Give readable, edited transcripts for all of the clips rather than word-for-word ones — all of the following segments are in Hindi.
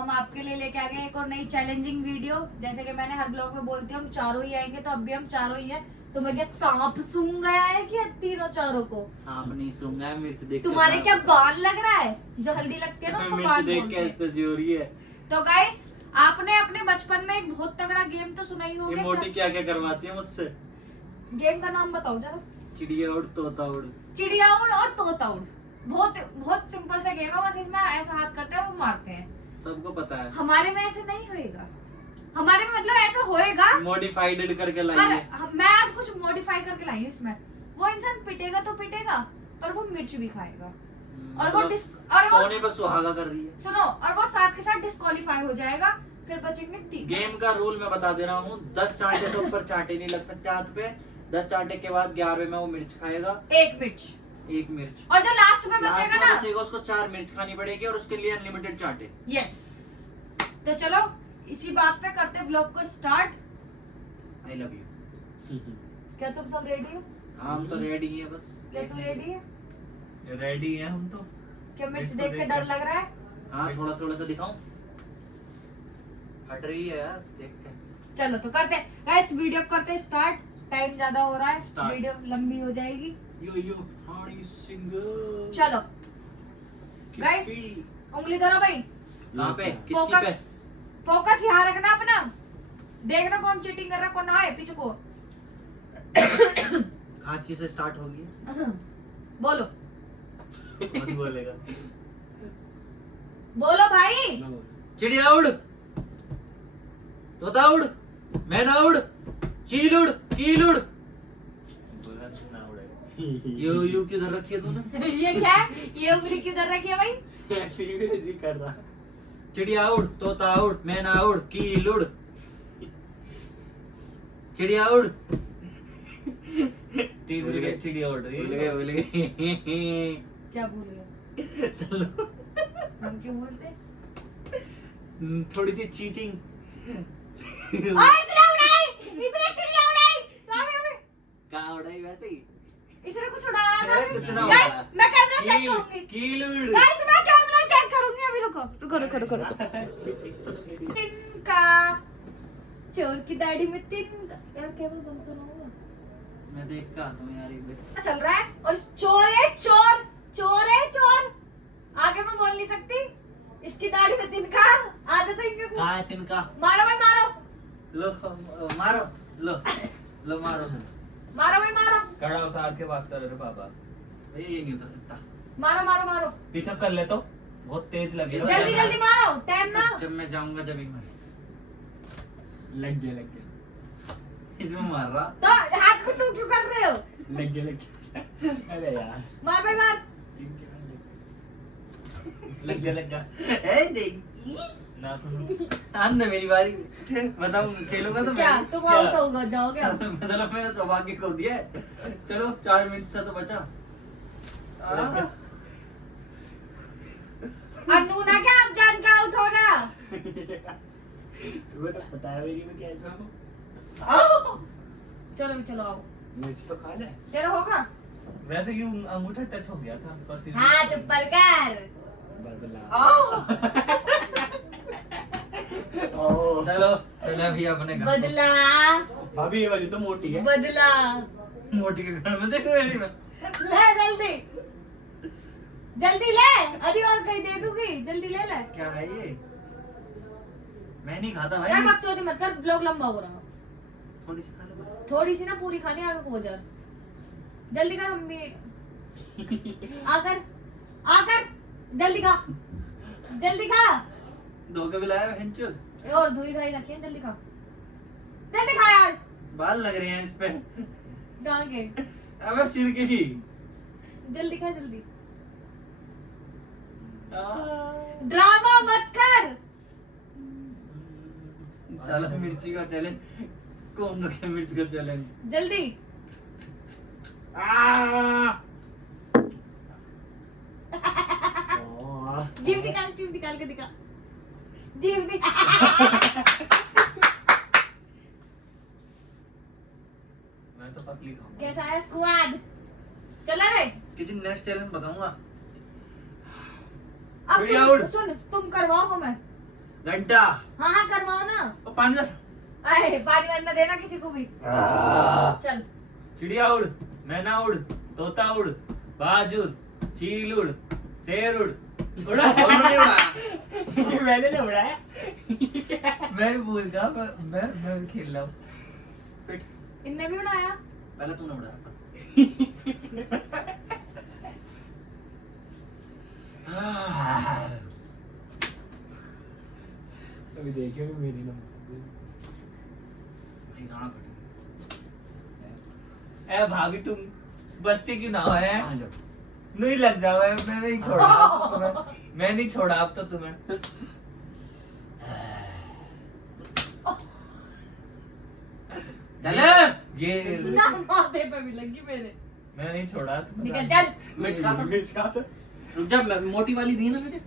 हम आपके लिए लेके आ गए एक और नई चैलेंजिंग वीडियो। जैसे कि मैंने हर ब्लॉग में बोलती हूँ हम चारों ही आएंगे, तो अब भी हम चारों ही हैं। तो मैं क्या सांप सूंघ गया है कि तीनों चारों को? सांप नहीं सूंघा है, मिर्च देख के तुम्हारे क्या बाल लग रहा है? जो हल्दी लगती है ना उसको बाल देख बोलते के हैं। तो जोरी है। तो गाइस, आपने अपने बचपन में एक बहुत तगड़ा गेम तो सुना ही ये होगा। मोटी क्या क्या करवाती है मुझसे? गेम का नाम बताओ जरा। चिड़िया उड़ तोता उड़। चिड़िया उड़ और तोता उड़। बहुत बहुत सिंपल सा गेम है, बस इसमें ऐसा हाथ करते हैं और वो मारते हैं। सबको पता है। हमारे में ऐसे नहीं होएगा, हमारे में मतलब ऐसा होएगा मॉडिफाइड करके लाई और है। मैं आज कुछ मॉडिफाई करके लाई हूं इसमें। वो इंसान पिटेगा तो पिटेगा, पर वो मिर्च भी खाएगा। और वो सोने पर सुहागा कर रही है। सुनो, और वो साथ के साथ डिस्क्वालीफाई हो जाएगा, फिर बचेंगे 3। गेम का रूल मैं बता दे रहा हूँ, 10 चांटे तो ऊपर चांटे नहीं लग सकते हाथ पे। 10 चांटे के बाद 11वें में वो मिर्च खाएगा। एक मिर्च। और जो लास्ट में बचेगा ना, बचेगा उसको 4 मिर्च खानी पड़ेगी और उसके लिए अनलिमिटेड चांटे। यस। तो चलो इसी बात पे करते व्लॉग को स्टार्ट। I love you. क्या तुम सब रेडी हो? हम तो रेडी हैं बस। क्या तू रेडी है? रेडी है हम तो। क्या मिर्च इसको देख के देख डर के। लग रहा है? हाँ थोड़ा थोड़ा सा दिखाऊं? हट रही है यार, देख के। चलो तो करते गाइस, वीडियो करते स्टार्ट। टाइम ज्यादा हो रहा है, Start. वीडियो लंबी हो जाएगी। यो हनी सिंगर। चलो गाइस, उंगली करो भाई। कहाँ पे? किसकी Focus. पे? फोकस यहाँ रखना अपना। देखना कौन चीटिंग कर रहा है, कौन आए पीछे को। खांसी से स्टार्ट होगी। बोलो कौन बोलेगा? बोलो भाई। चिड़िया उड़, तोता उड़, मैना उड़, चील उड़, कील उड़। बोला तो ना उड़े। यू किधर रखी है तूने? ये क्या है? ये उंगली किधर रखी है भाई? जी कर रहा। चिड़िया उड़, तोता उड़, मैना उड़, कील उड़। चिड़िया उड़। तीसरी के चिड़िया उड़ रही है। भूल गए। क्या भूल गए? चलो हम क्यों बोलते? थोड़ी सी चीटिंग। इसने उड़ाई, इसने चिड़िया उड़ाई। अभी कहाँ उड़ाई वैसे ही? इसने कुछ उड़ाया था। अरे कुछ ना गाइस, उड़ाया। मैं कैमरा चेक करूंगी। कील उड़। गाइस, मैं कैमरा चेक करूंगी अभी। रुको। तिनका चोर की दाढ़ी में तिनका। यार केवल बंद तो ना होगा। मैं देख का तुम्हें यार एक बार। चल रहा है और चोर है, चोर चोर है, चोर। आगे मैं बोल नहीं सकती। इसकी दाढ़ी में तिनका। आदत है इनके को। कहाँ है तिनका? मारो भाई मारो। लो मारो, लो मारो। मारो भाई मारो। कड़ा उतार के बात कर रहे पापा। ये नहीं उतर सकता। मारो मारो मारो। पीछे कर ले तो बहुत तेज लगेगा। जल्दी जल्दी मारो, टाइम ना। जब मैं जाऊंगा जब ही मैं लग गया इसमें मार रहा। तो हाथ को टू क्यों कर रहे हो? लग गया। अरे यार मार भाई मार। लग गया ए देख ना आंद मेरी बारी। बताऊं खेलूंगा तो क्या मैं तुम आउट हो जाओगे अब? मतलब मैंने सौभाग्य खो दिया है। चलो 4 मिनट से तो बचा। अनूना क्या आप जान के आउट हो ना? तुम्हें तो पता है मेरी में क्या है। चलो चलो आओ। मिर्च तो खा ले। तेरा होगा? वैसे क्यों अंगूठा टच हो गया था पर फिर हाथ ऊपर कर। बदला। चलो चलो अभी अपने घर। बदला भाभी ये वाली तो मोटी है। बदला। मोटी के घर में देखो मेरी में। ले जल्दी जल्दी ले। अभी और कहीं दे दूंगी, जल्दी ले ले। क्या है ये? मैं नहीं खाता यार भाई। बकचोदी मत कर, ब्लॉग लंबा हो रहा। थोड़ी सी खा लो बस। थोड़ी सी ना, पूरी खानी आगे को जा। जल्दी कर मम्मी। आकर आकर जल्दी खा, जल्दी खा। धोखे भी लाया हिंचुद। और धुई धाई रखी है, जल्दी खा, जल्दी खा यार। बाल लग रहे हैं इस पे। कहाँ के? अबे सिर के ही। जल्दी खा जल्दी। आ। ड्रामा मत कर। चलो मिर्ची का चैलेंज। कौन रखे मिर्च का चैलेंज? जल्दी। जीभ निकाल, जीभ निकाल के दिखा। जीभ निकाल। मैं तो पतली खाऊंगा। कैसा है स्वाद? चला रे। किसी नेक्स्ट चैलेंज बताऊंगा। अब चिड़िया उड़। सुन, तुम करवाओ हमें। घंटा हाँ हाँ करवाओ ना। और पानी दे। अरे पानी वानी ना देना किसी को भी। चल चिड़िया उड़, मैना उड़, तोता उड़, बाज उड़, चील उड़, शेर उड़। उड़ा? दोनों नहीं उड़ाया। मैंने नहीं उड़ाया। मैं भी भूल गया, मैं भी खेल रहा हूँ। पिट। इनने भी उड़ाया। पहले तूने उड़ाया। अभी देखिए भी मेरी ना। नहीं गाना कट। ए भाभी तुम बस्ती क्यों ना है? हाँ जाओ। नहीं लग जाओ, मैं नहीं छोड़ा अब तो तुम्हें। मैं नहीं छोड़ा अब तो तुम्हें। चले। ये ना माथे पे भी लगी मेरे। मैं नहीं छोड़ा तुम्हें। निकल चल। मिर्च खाता। मिर्च खाता। रुक जा, मोटी वाली दी ना मुझे।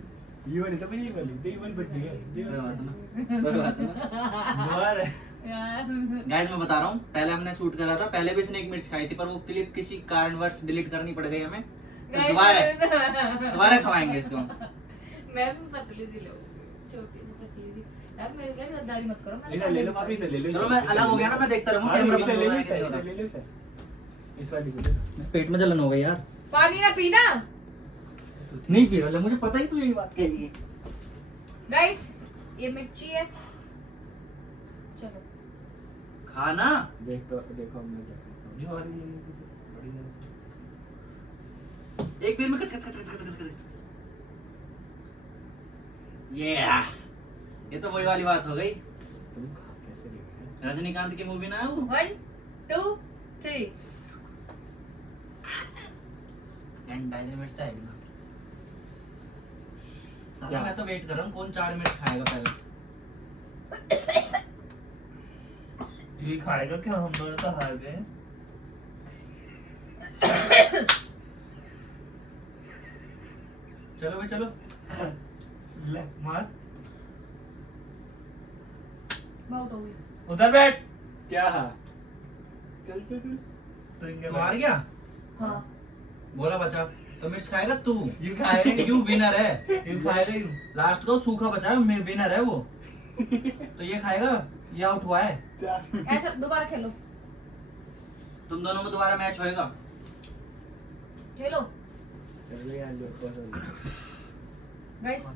ये वाली तो ये वाली बड़ी है। कोई बात ना, कोई बात ना। दुआर है। यार गाइस मैं बता रहा हूँ, पहले हमने शूट करा था, पहले भी इसने एक मिर्च खाई थी, पर वो क्लिप किसी कारणवश डिलीट करनी पड़ गई हमें, तो दोबारा खवाएंगे इसको। मैं भी पतली सी लोग, छोटी सी पतली सी। यार मेरे लिए गद्दारी मत करो। इधर ले लो भाभी, इधर ले लो। चलो मैं अलग हो गया ना, मैं देखता रहूंगा कैमरा बंद हो रहा है कि नहीं हो रहा। ले लो सर। इस वाली को ले लो। पेट में जलन हो गई यार। पानी ना पीना। नहीं पी रहा, मुझे पता ही तू यही बात कही। गाइस ये मिर्ची है। चलो खाना देखो हमने क्या करता हूं। ये वाली ले लो, बड़ी है। एक बेर में खच खच खच खच खच खच। ये तो वही वाली बात हो गई। तुम खा कैसे रहे हो? रजनीकांत की मूवी ना है वो। 1 2 3। एंड डायने मिर्च आएगी ना। साला मैं तो वेट कर रहा हूँ कौन 4 मिनट खाएगा पहले। ये खाएगा क्या? हम दोनों तो हार गए। चलो भाई चलो। ले मार। बहुत हो गई। उधर बैठ। क्या? चल चल चल। तो इनके तू हार गया? हाँ बोला बचा तो मिर्च खाएगा तू। यू खाएगा। यू विनर है। यू खाएगा यू। लास्ट को सूखा बचा है, विनर है वो। तो ये खाएगा, ये आउट हुआ है। ऐसा दोबारा खेलो। तुम दोनों में दोबारा मैच होएगा। खेलो चलो यार लो को। गाइस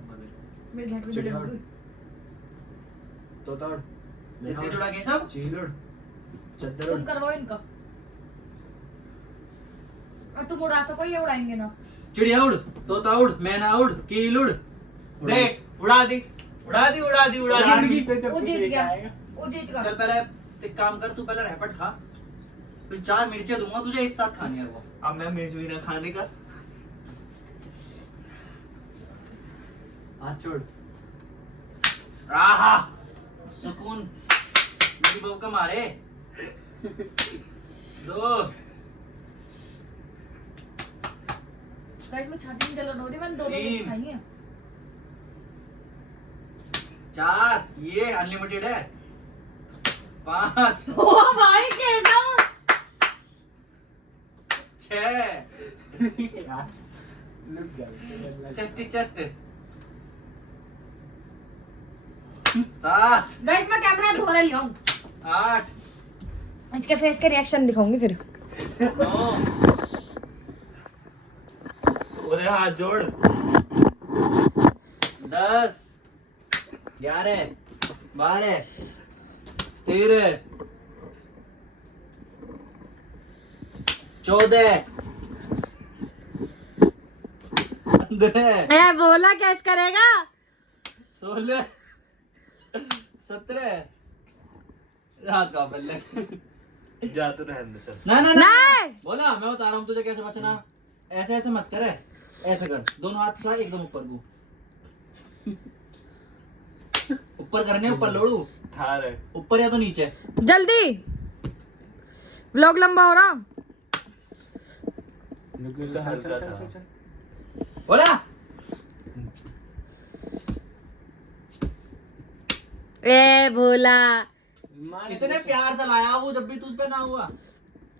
मेरे घर पे चिड़िया चले उड़। गए। तोता उड़। कितने जुड़ा के सब? चील उड़। चद्दर तुम उड़। करवाओ इनका। और तुम उड़ा सको, ये उड़ाएंगे ना। चिड़िया उड़, तोता उड़, मैना उड़, कील उड़। देख उड़ा दी उड़ा दी उड़ा दी उड़ा दी। वो जीत गया। वो जीत गया। चल पहले एक काम कर, तू पहले रैपट खा, फिर 4 मिर्चें दूंगा तुझे एक साथ खानी है वो। अब मैं मिर्च भी ना खाने का। हाथ छोड़। आहा सुकून मेरी बहू का मारे। 2 गाइस मैं छाती में जलन हो रही है, मैंने दोनों मिर्च खाई है। 4 ये अनलिमिटेड है। 5 ओ भाई कैसा? 6 लुक जा। चट्टी चट। 7 गाइस मैं कैमरा धोरा लिया हूं। 8 इसके फेस के रिएक्शन दिखाऊंगी फिर। 9 उधर हाथ जोड़। 10 11 12 13 14 15 बोला कैसे करेगा? 16 17 हाथ का पल्ले। जा तू रहने दे चल। ना ना ना नहीं। बोला मैं बता रहा हूँ तुझे कैसे बचना। ऐसे ऐसे मत करे, ऐसे कर, दोनों हाथ से एकदम ऊपर को। ऊपर करने, ऊपर लोड़ू, ठार है। ऊपर या तो नीचे। जल्दी व्लॉग लंबा हो रहा। तो हल्का सा। बोला ए भोला इतने प्यार से लाया वो, जब भी तुझ पे ना हुआ।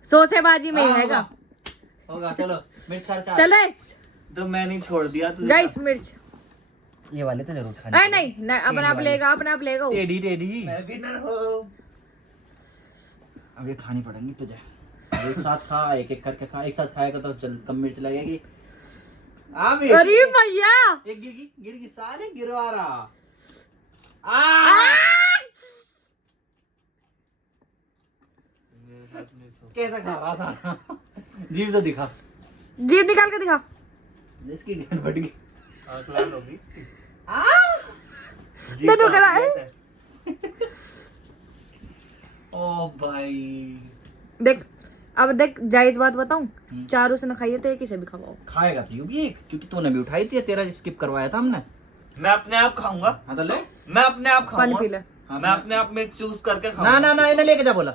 सोसेबाजी में ही हाँ, रहेगा। होगा चलो मिर्च खा 4। चले तो मैं नहीं छोड़ दिया तुझे। गाइस मिर्च ये वाले तो जरूर खाने नहीं नहीं अपने आप लेगा वो। टेडी टेडी मैं विनर हूं। अब ये खानी पड़ेंगी तुझे। एक साथ खा, एक एक करके खा। एक साथ खाएगा तो चल कम मिर्च लगेगी। अरे भैया एक गिर गई साले गिरवा रहा। कैसा खा रहा था? जीभ से दिखा, जीभ निकाल के दिखा। इसकी गांड फट गई। आंख लाल हो गई इसकी। मैं तो करा है। ओ भाई देख अब देख जायज बात बताऊं, चारों से न खाइए तो एक ही से भी खाओ। खाएगा तो भी एक, क्योंकि तूने भी उठाई थी, तेरा स्किप करवाया था हमने। मैं अपने आप खाऊंगा। हाँ तो ले, मैं अपने आप पानी खाऊंगा। पी ले। मैं अपने आप मिर्च चूज करके ना खाऊंगा। ना ना इन्हें लेके जा बोला।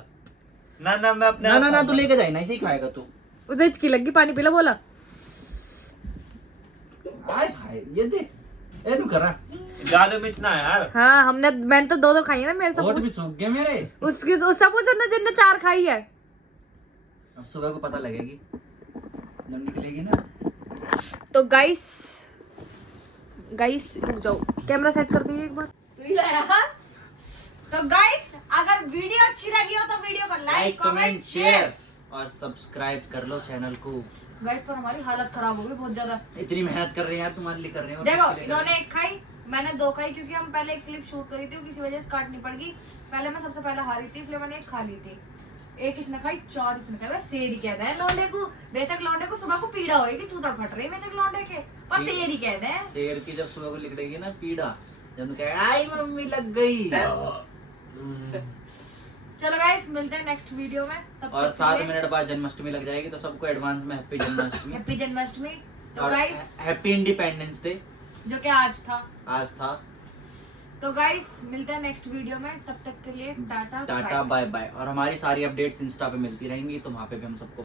ना मैं अपने ना आप ना ना तू खाऊंगा। लेके जाए ना, इसे ही खाएगा तू। उसे हिचकी लगी, पानी पी ले बोला। आए भाई ये देख, ए तू कर रहा। ज्यादा मिर्च ना है यार। हाँ मैंने तो दो खाई है ना, मेरे और से भी पूछ। सूख गए मेरे। उससे पूछ जिनने 4 खाई है। अब सुबह को पता लगेगी जब निकलेगी ना। तो गाइस रुक जाओ, कैमरा सेट कर दीजिए एक बार। तो गाइस अगर वीडियो अच्छी लगी हो तो वीडियो को लाइक कमेंट शेयर और सब्सक्राइब कर लो चैनल को। गाइस पर हमारी हालत खराब हो गई बहुत ज्यादा। इतनी मेहनत कर रहे हैं यार, तुम्हारे लिए कर रहे हैं। और देखो किसके लिए कर इन्होंने 1 खाई, मैंने 2 खाई, क्योंकि हम पहले एक क्लिप शूट करी थी, वो किसी वजह से काटनी पड़ गई। पहले मैं सबसे पहले हारी थी, इसलिए मैंने 1 खा ली थी। 1 इसने खाई, 4 इसने खाई। शेर ही कहते हैं लौंडे को। बेशक लौंडे को सुबह को पीड़ा होगी, चूता फट रही मेरे लौंडे के, पर शेर ही कहते हैं। शेर की जब सुबह को निकलेगी ना पीड़ा, जब तू कहेगा आई मम्मी लग गई। चलो गाइस मिलते हैं नेक्स्ट वीडियो में। तब और तक 7 के लिए मिनट बाद जन्माष्टमी लग जाएगी, तो सबको एडवांस में हैप्पी जन्माष्टमी। हैप्पी जन्माष्टमी। तो और गाइस हैप्पी इंडिपेंडेंस डे जो कि आज था। तो गाइस मिलते हैं नेक्स्ट वीडियो में, तब तक के लिए टाटा टाटा बाय बाय। और हमारी सारी अपडेट्स इंस्टा पे मिलती रहेंगी, तो वहाँ पे भी हम सबको